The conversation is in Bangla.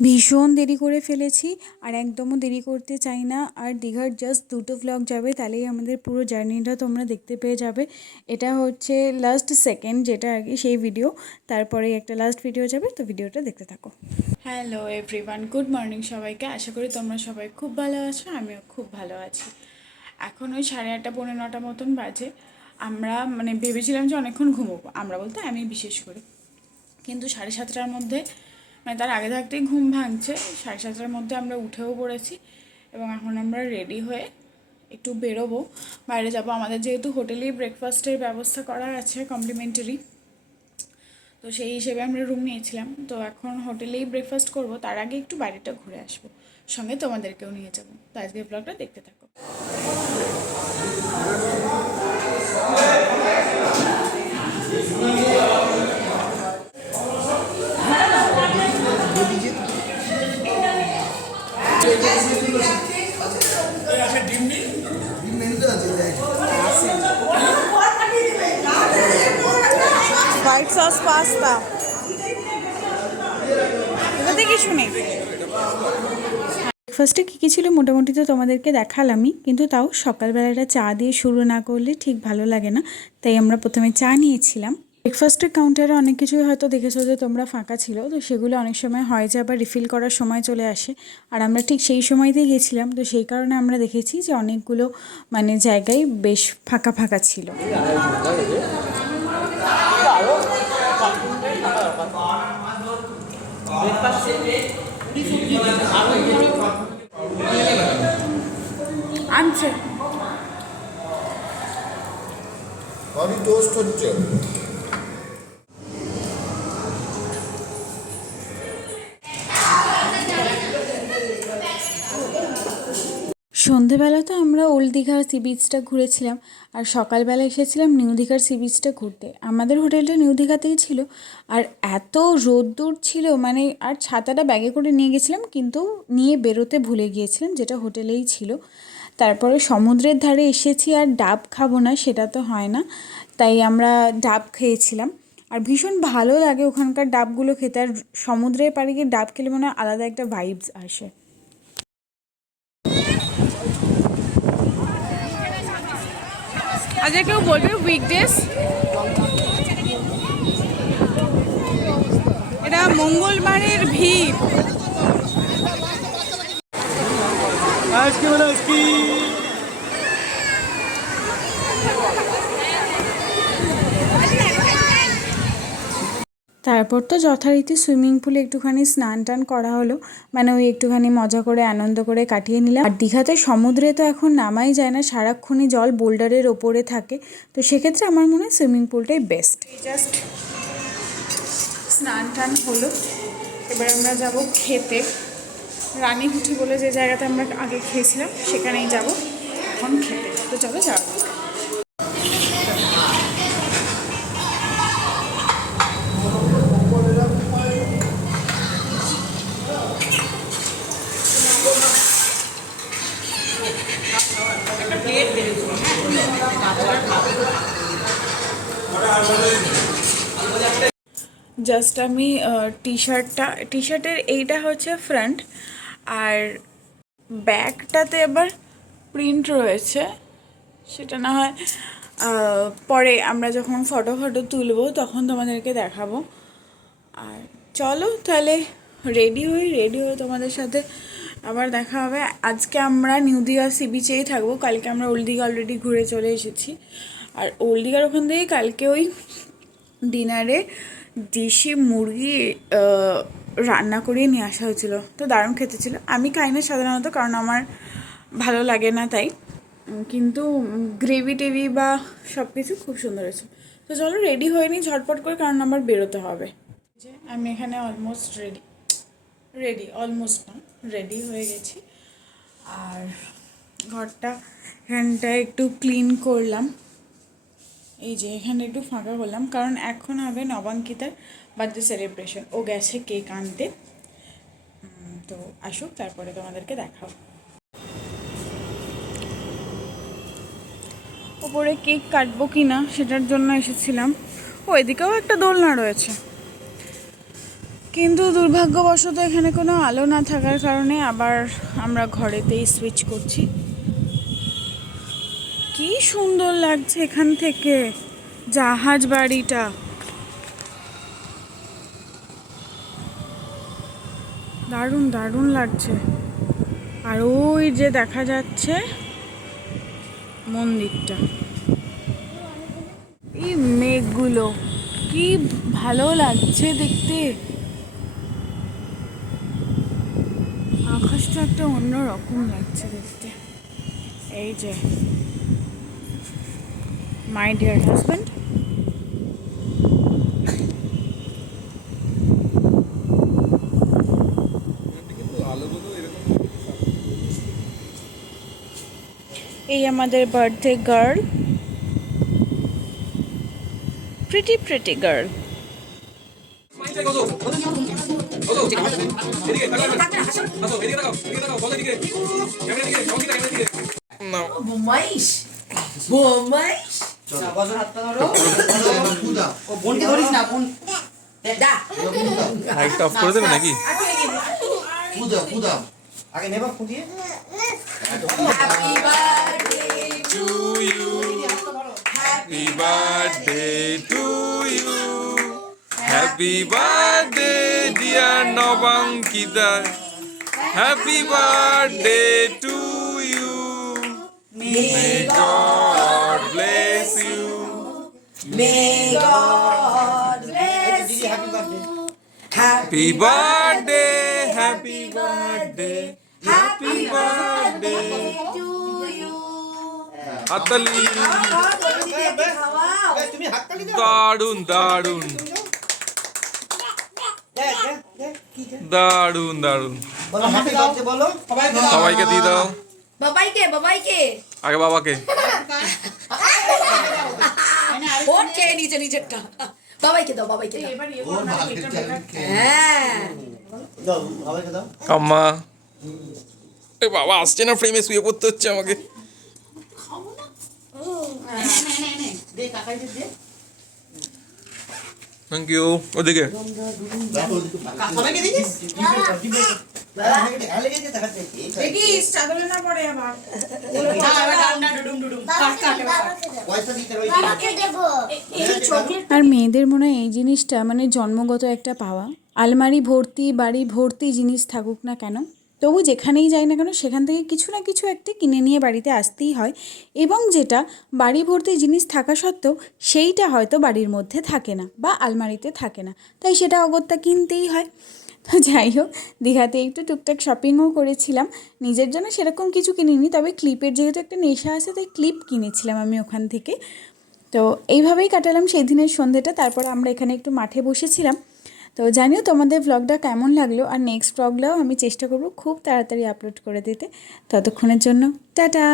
ভীষণ দেরি করে ফেলেছি আর একদমও দেরি করতে চাই না। আর দীঘার জাস্ট দুটো ভ্লগ যাবে, তাহলেই আমাদের পুরো জার্নিটা তোমরা দেখতে পেয়ে যাবে। এটা হচ্ছে লাস্ট সেকেন্ড যেটা আর কি সেই ভিডিও তারপরে একটা লাস্ট ভিডিও যাবে, তো ভিডিওটা দেখতে থাকো। হ্যালো এভরিওয়ান গুড মর্নিং সবাইকে। আশা করি তোমরা সবাই খুব ভালো আছো, আমিও খুব ভালো আছি। এখন ওই সাড়ে আটটা, পৌনে নটা মতন বাজে। আমরা মানে ভেবেছিলাম যে অনেকক্ষণ ঘুমোবো, আমরা বলতে আমি বিশেষ করে। কিন্তু সাড়ে সাতটার মধ্যে মানে তার আগে থাকতেই ঘুম ভাঙছে। সাড়ে সাতটার মধ্যে আমরা উঠেও পড়েছি এবং এখন আমরা রেডি হয়ে একটু বেরোবো। বাইরে যাব। আমাদের যেহেতু হোটেলেই ব্রেকফাস্টের ব্যবস্থা করা আছে কমপ্লিমেন্টারি তো সেই হিসেবে আমরা রুম নিয়েছিলাম। তো এখন হোটেলেই ব্রেকফাস্ট করব। তার আগে একটু বাইরেটা ঘুরে আসব। সঙ্গে তোমাদেরকেও নিয়ে যাব। তো আজকের ব্লগটা দেখতে থাকো। হোয়াইট সস পাস্তা ব্রেকফাস্টে কী কী ছিল মোটামুটি তো তোমাদেরকে দেখালামই, কিন্তু তাও সকালবেলাটা চা দিয়ে শুরু না করলে ঠিক ভালো লাগে না, তাই আমরা প্রথমে চা নিয়েছিলাম। ব্রেকফাস্টের কাউন্টারে অনেক কিছুই হয়তো দেখেছ যে তোমরা ফাঁকা ছিল তো সেগুলো অনেক সময় হয় যে আবার রিফিল করার সময় চলে আসে। আর আমরা ঠিক সেই সময়তেই গেছিলাম তো সেই কারণে আমরা দেখেছি যে অনেকগুলো মানে জায়গায় বেশ ফাঁকা ফাঁকা ছিল। আনছে। আমি টোস্ট হচ্ছে। সন্ধেবেলা তো আমরা ওল্ড দীঘার সি বিচটা ঘুরেছিলাম আর সকালবেলা এসেছিলাম নিউ দীঘার সি বিচটা ঘুরতে। আমাদের হোটেলটা নিউ দীঘাতেই ছিল আর এত রোদ্দুর ছিল মানে আর ছাতাটা ব্যাগে করে নিয়ে গেছিলাম কিন্তু নিয়ে বেরোতে ভুলে গিয়েছিলাম, যেটা হোটেলেই ছিল। তারপরে সমুদ্রের ধারে এসেছি আর ডাব খাব না, সেটা তো হয় না। তাই আমরা ডাব খেয়েছিলাম। আর ভীষণ ভালো লাগে ওখানকার ডাবগুলো খেতে, আর সমুদ্রের পাড়ে গিয়ে ডাব খেলে মনে হয় আলাদা একটা ভাইবস আসে। আজকে কেউ বলবে উইকডেস এটা মঙ্গলবারের ভিড়। আজকে মানে তারপর তো যথারীতি সুইমিং পুলে একটুখানি স্নান টান করা হলো। মানে ওই একটুখানি মজা করে, আনন্দ করে কাটিয়ে নিলাম। আর দীঘাতে সমুদ্রে তো এখন নামাই যায় না, সারাক্ষণই জল বোল্ডারের ওপরে থাকে। তো সেক্ষেত্রে আমার মনে হয় সুইমিং পুলটাই বেস্ট। জাস্ট স্নান টান হলো। এবার আমরা যাব খেতে। রানীকুঠি বলে যে জায়গাতে আমরা আগে খেয়েছিলাম, সেখানেই যাব। এখন খেতে। তো চলো যাওয়া জাস্ট আমি টি শার্টটা টি শার্টের এইটা হচ্ছে ফ্রন্ট আর ব্যাকটাতে আবার প্রিন্ট রয়েছে। সেটা না হয় পরে আমরা যখন ফটো ফটো তুলবো তখন তোমাদেরকে দেখাবো। আর চলো তাহলে রেডি হই, রেডি হয়ে তোমাদের সাথে আবার দেখা হবে। আজকে আমরা নিউ দীঘা সি বিচেই থাকব, কালকে আমরা ওল্ড দীঘা অলরেডি ঘুরে চলে এসেছি। আর ওল্ড দীঘার ওখান থেকে কালকে ওই ডিনারে দেশি মুরগি রান্না করিয়ে নিয়ে আসা হয়েছিল। তো দারুণ খেতে ছিল। আমি খাই না সাধারণত কারণ আমার ভালো লাগে না তাই। কিন্তু গ্রেভি টেভি বা সব কিছু খুব সুন্দর হয়েছে। তো চলো রেডি হয়ে নিই, ঝটপট করে কারণ আমার বেরোতে হবে। যে আমি এখানে অলমোস্ট রেডি রেডি অলমোস্ট না রেডি হয়ে গেছি। আর ঘরটা এখানটা একটু ক্লিন করলাম। এই যে এখানে একটু ফাঁকা করলাম। কারণ এখন হবে নবাঙ্কিতার বার্থডে সেলিব্রেশন। ও গেছে কেক আনতে। তো আসুক, তারপরে তোমাদেরকে দেখাও। ওপরে কেক কাটবো কি না সেটার জন্য এসেছিলাম। ও, এদিকেও একটা দোলনা রয়েছে। কিন্তু দুর্ভাগ্যবশত এখানে কোনো আলো না থাকার কারণে আবার আমরা ঘরেতেই সুইচ করছি। কি সুন্দর লাগছে এখান থেকে, জাহাজ বাড়িটা। দারুণ দারুণ লাগছে। আর ওই যে দেখা যাচ্ছে মন্দিরটা। এই মেঘগুলো, কি ভালো লাগছে দেখতে। আকাশটা একটা অন্যরকম লাগছে দেখতে। এই যে। মাই ডিয়ার হাজব্যান্ড এই আমাদের birthday girl pretty pretty girl বোমাইশ বোমাইশ ও বোনকে ধরিস না বোন। দা লাইটটা অফ করে দেবে নাকি? আগে নেবা ফুটিয়ে। Happy birthday to you happy birthday to you happy birthday dear Nabankita happy birthday to you may God bless you may God bless দিদি happy birthday happy birthday happy birthday happy birthday to you হাততালি খাওয়াও তুমি হাততালি দাও দারুণ দারুণ দেখ দেখ দেখ কি দেখ দারুণ দারুণ বলো হ্যাপি বার্থডে বলো সবাইকে দিয়ে দাও বাবাইকে বাবাইকে আগে বাবাকে ওর খেয়ে নিচে নিচেরটা বাবাইকে দাও বাবাইকে দাও। হ্যাঁ। দাও আম্মা। এ বাবা আসছে না ফ্রেমে শুয়ে পড়তে হচ্ছে আমাকে। থ্যাংক ইউ ওদিকে। আর মেয়েদের মনে হয় এই জিনিসটা মানে জন্মগত একটা পাওয়া। আলমারি ভর্তি বাড়ি ভর্তি জিনিস থাকুক না কেন তবু যেখানেই যাই না কেন সেখান থেকে কিছু না কিছু একটা কিনে নিয়ে বাড়িতে আসতেই হয়। এবং যেটা বাড়ি ভর্তি জিনিস থাকা সত্ত্বেও সেইটা হয়তো বাড়ির মধ্যে থাকে না বা আলমারিতে থাকে না। তাই সেটা অগত্যা কিনতেই হয়। তো যাই হোক, দীঘাতে একটু টুকটাক শপিংও করেছিলাম। নিজের জন্য সেরকম কিছু কিনিনি, তবে ক্লিপের যেহেতু একটা নেশা আছে, তাই ক্লিপ কিনেছিলাম আমি ওখান থেকে। তো এইভাবেই কাটালাম সেই দিনের সন্ধ্যেটা তারপর আমরা এখানে একটু মাঠে বসেছিলাম। তো জানিও তোমাদের ব্লগটা কেমন লাগল, আর নেক্সট ব্লগটাও আমি চেষ্টা করব খুব তাড়াতাড়ি আপলোড করে দিতে। ততক্ষণের জন্য, টাটা!